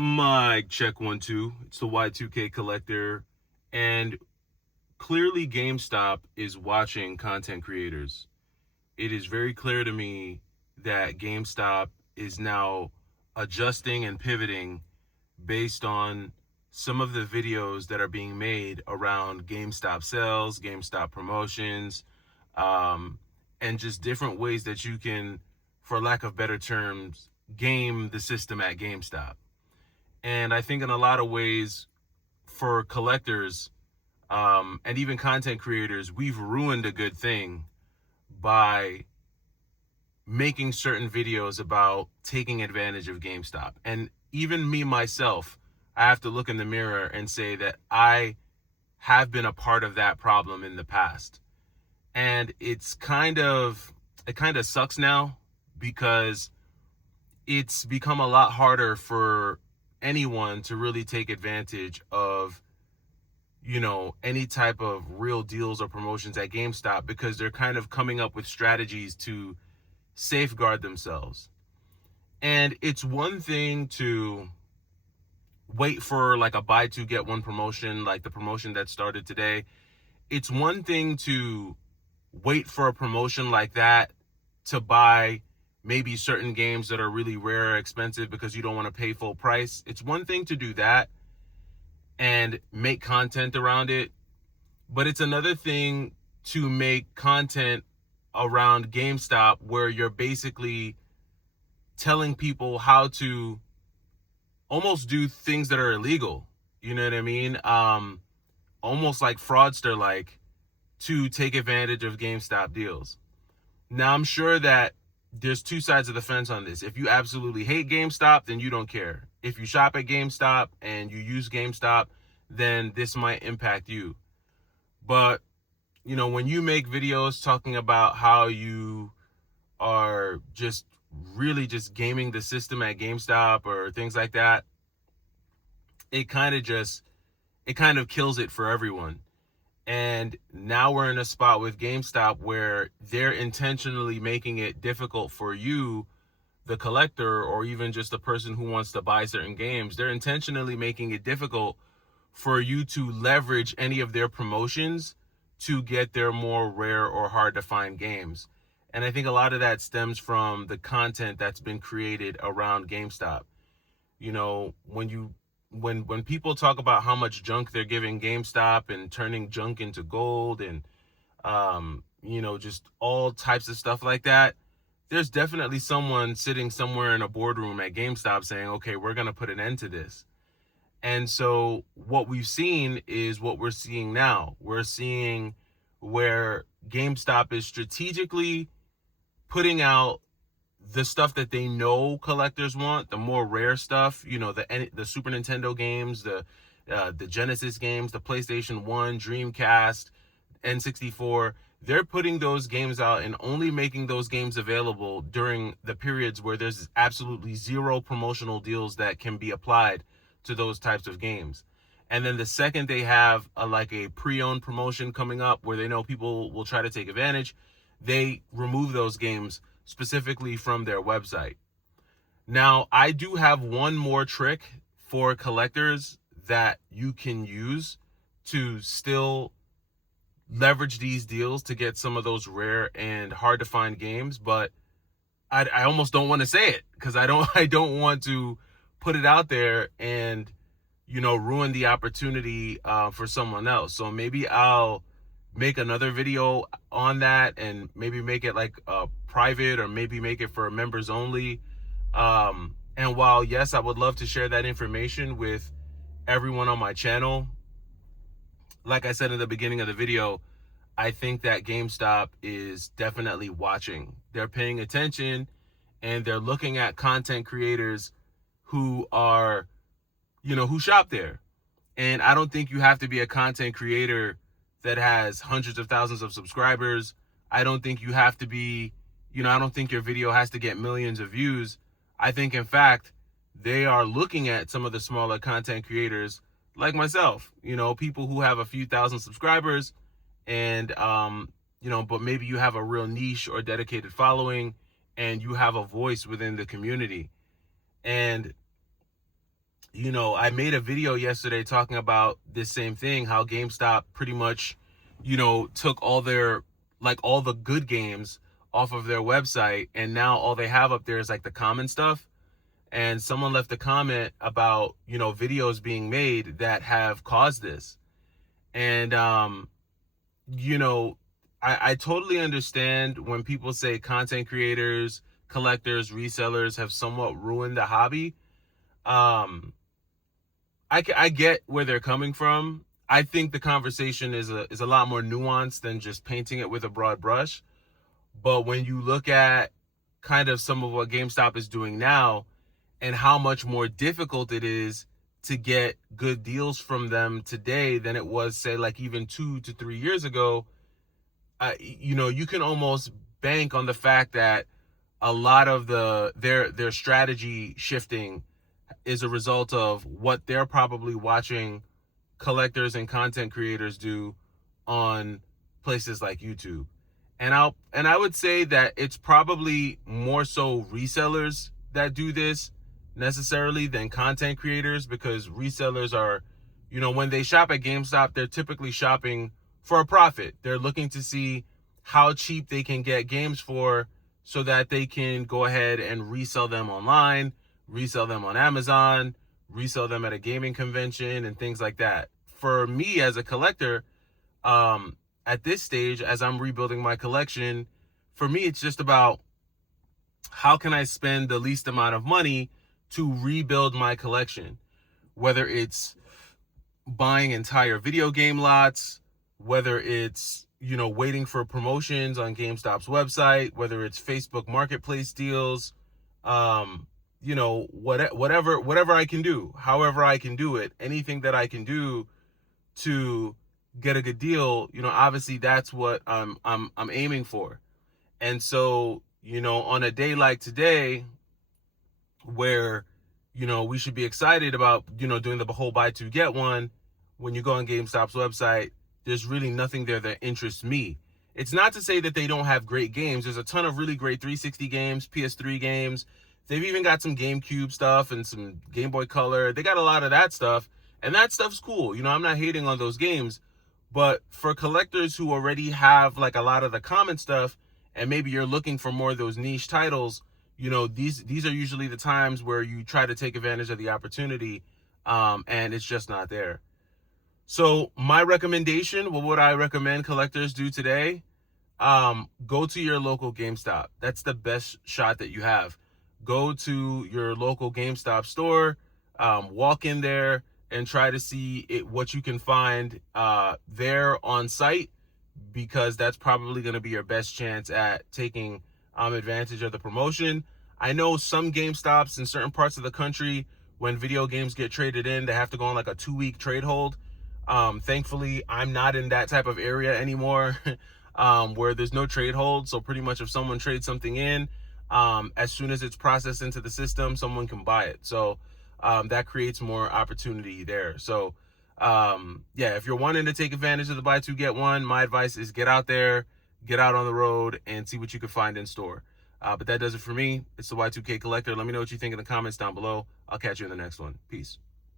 Mic check 1 2. It's the Y2K collector, and clearly GameStop is watching content creators. It is very clear to me that GameStop is now adjusting and pivoting based on some of the videos that are being made around GameStop sales, GameStop promotions, and just different ways that you can, for lack of better terms, game the system at GameStop. And I think in a lot of ways, for collectors and even content creators, we've ruined a good thing by making certain videos about taking advantage of GameStop. And even me myself, I have to look in the mirror and say that I have been a part of that problem in the past. And it kind of sucks now because it's become a lot harder for anyone to really take advantage of any type of real deals or promotions at GameStop, because they're kind of coming up with strategies to safeguard themselves. And it's one thing to wait for like a buy two get one promotion, like the promotion that started today. It's one thing to wait for a promotion like that to buy maybe certain games that are really rare or expensive because you don't want to pay full price. It's one thing to do that and make content around it, but it's another thing to make content around GameStop where you're basically telling people how to almost do things that are illegal. You know what I mean? Almost like fraudster like, to take advantage of GameStop deals. Now, I'm sure that there's two sides of the fence on this. If you absolutely hate GameStop, then you don't care. If you shop at GameStop and you use GameStop, then this might impact you. But, when you make videos talking about how you are just really just gaming the system at GameStop or things like that, it kind of kills it for everyone. And now we're in a spot with GameStop where they're intentionally making it difficult for you, the collector, or even just the person who wants to buy certain games. They're intentionally making it difficult for you to leverage any of their promotions to get their more rare or hard to find games. And I think a lot of that stems from the content that's been created around GameStop. When people talk about how much junk they're giving GameStop and turning junk into gold and just all types of stuff like that, there's definitely someone sitting somewhere in a boardroom at GameStop saying, okay, we're going to put an end to this. And so what we've seen is what we're seeing now. We're seeing where GameStop is strategically putting out the stuff that they know collectors want, the more rare stuff, the Super Nintendo games, the Genesis games, the PlayStation 1, Dreamcast, N64. They're putting those games out and only making those games available during the periods where there's absolutely zero promotional deals that can be applied to those types of games. And then the second they have a pre-owned promotion coming up where they know people will try to take advantage, they remove those games specifically from their website. Now, I do have one more trick for collectors that you can use to still leverage these deals to get some of those rare and hard to find games, but I almost don't want to say it because I don't want to put it out there and ruin the opportunity for someone else. So maybe I'll make another video on that and maybe make it like private, or maybe make it for members only. And while yes, I would love to share that information with everyone on my channel, like I said in the beginning of the video, I think that GameStop is definitely watching. They're paying attention and they're looking at content creators who are, who shop there. And I don't think you have to be a content creator that has hundreds of thousands of subscribers. I don't think you have to be, I don't think your video has to get millions of views. I think, in fact, they are looking at some of the smaller content creators like myself, people who have a few thousand subscribers and, but maybe you have a real niche or dedicated following and you have a voice within the community. And I made a video yesterday talking about this same thing, how GameStop pretty much, took all their, like all the good games off of their website. And now all they have up there is like the common stuff. And someone left a comment about, videos being made that have caused this. And, you know, I totally understand when people say content creators, collectors, resellers have somewhat ruined the hobby. Um, I get where they're coming from. I think the conversation is a lot more nuanced than just painting it with a broad brush. But when you look at kind of some of what GameStop is doing now and how much more difficult it is to get good deals from them today than it was, say, like even 2 to 3 years ago, you can almost bank on the fact that a lot of their strategy shifting is a result of what they're probably watching collectors and content creators do on places like YouTube. And I would say that it's probably more so resellers that do this necessarily than content creators, because resellers are, when they shop at GameStop, they're typically shopping for a profit. They're looking to see how cheap they can get games for so that they can go ahead and resell them online, resell them on Amazon, resell them at a gaming convention and things like that. For me as a collector, at this stage, as I'm rebuilding my collection, for me, it's just about how can I spend the least amount of money to rebuild my collection, whether it's buying entire video game lots, whether it's, waiting for promotions on GameStop's website, whether it's Facebook Marketplace deals, whatever I can do, however I can do it, anything that I can do to get a good deal, obviously that's what I'm aiming for. And so, on a day like today, where, we should be excited about, doing the whole buy two get one, when you go on GameStop's website, there's really nothing there that interests me. It's not to say that they don't have great games. There's a ton of really great 360 games, PS3 games. They've even got some GameCube stuff and some Game Boy Color. They got a lot of that stuff, and that stuff's cool. I'm not hating on those games. But for collectors who already have like a lot of the common stuff, and maybe you're looking for more of those niche titles, these are usually the times where you try to take advantage of the opportunity, and it's just not there. So my recommendation, what would I recommend collectors do today? Go to your local GameStop. That's the best shot that you have. Go to your local GameStop store, walk in there and try to see what you can find there on site, because that's probably going to be your best chance at taking advantage of the promotion. I know some GameStops in certain parts of the country, when video games get traded in, they have to go on like a 2-week trade hold. Thankfully, I'm not in that type of area anymore, where there's no trade hold. So pretty much if someone trades something in, as soon as it's processed into the system, someone can buy it. So that creates more opportunity there. So if you're wanting to take advantage of the buy two get one, my advice is get out there, get out on the road, and see what you can find in store. But that does it for me. It's the Y2K Collector. Let me know what you think in the comments down below. I'll catch you in the next one. Peace.